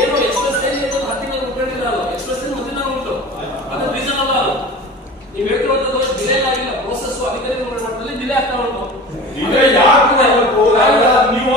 ಏನು express line ಇರೋದು ಹತ್ತಿ ಮೇಲೆ ಮುಟ್ಕೊಂಡಿಲ್ಲ ಉಂಟು. ಅದು ರೀಸನ್ ಅಲ್ಲ ನೀವು ಹೇಳ್ತಿರೋದು ಡಿಲೇ ಆಗಿಲ್ಲ ಪ್ರೋಸೆಸ್ ಅಧಿಕಾರಿಗಳ ಮಟ್ಟದಲ್ಲಿ ಡಿಲೇ ಆಗ್ತಾ ಉಂಟು. ಡಿಲೇ ಯಾಕೆ ನೀವು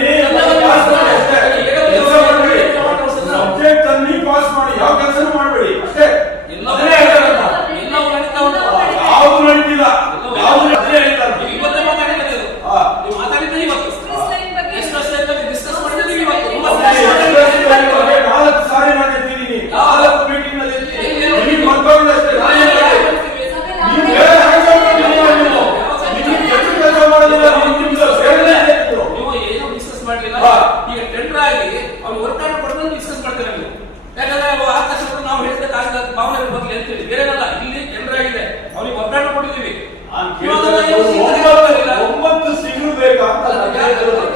吧？他的老家。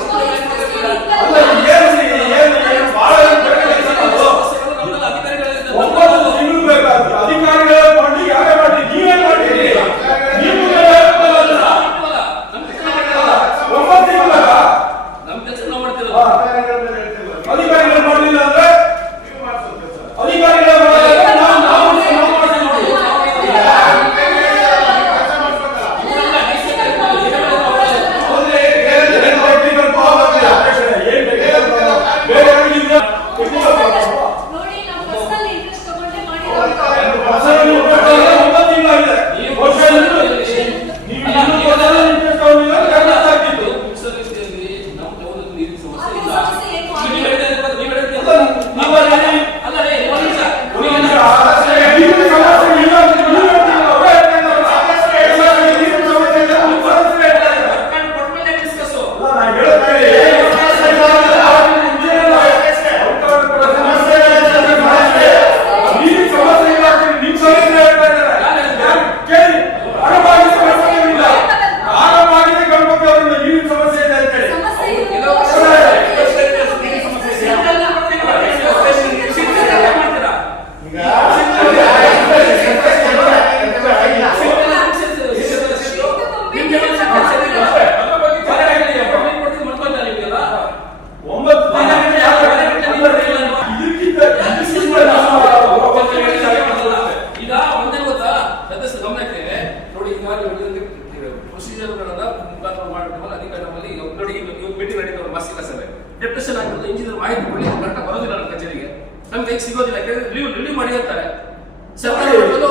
ಜನಕ್ಕೆ ಸಿಗೋದಿಲ್ಲ ರಿಲೀವ್ ರಿಲೀವ್ ಮಾಡಿ ಅಂತಾರೆ. ಸರ್ಕಾರ ಒಂದು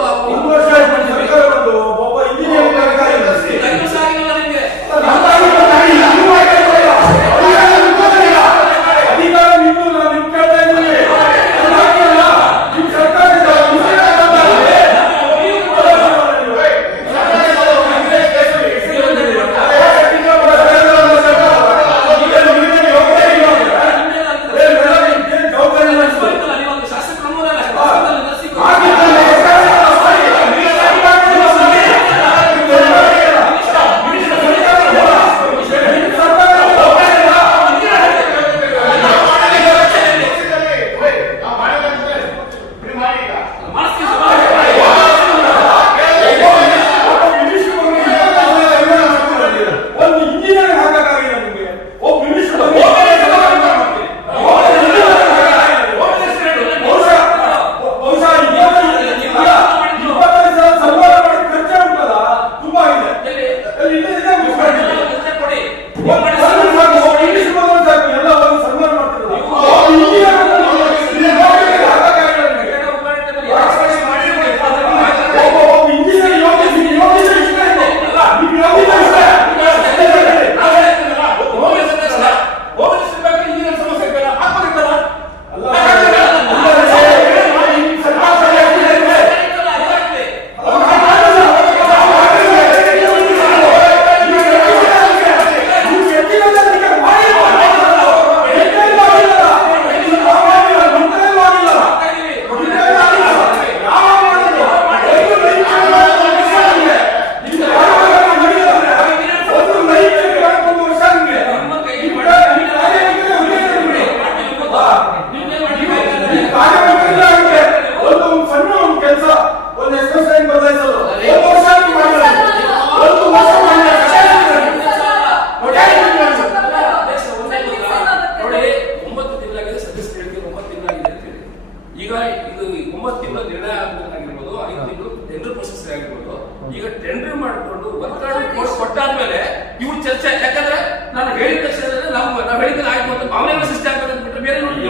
ಚರ್ಚೆ. ಯಾಕಂದ್ರೆ ನಾನು ಹೇಳಿದ ತಕ್ಷಣ ನಾವು ನಾವು ಹೇಳಿದ್ರೆ ಆಯ್ತು ಅಂತ ಭಾವನೆ ಸೃಷ್ಟಿ ಆಗ್ತದೆ ಬಿಟ್ಟರೆ ಬೇರೆ ನೋಡಿ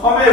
ಸ್ವಾಮಿ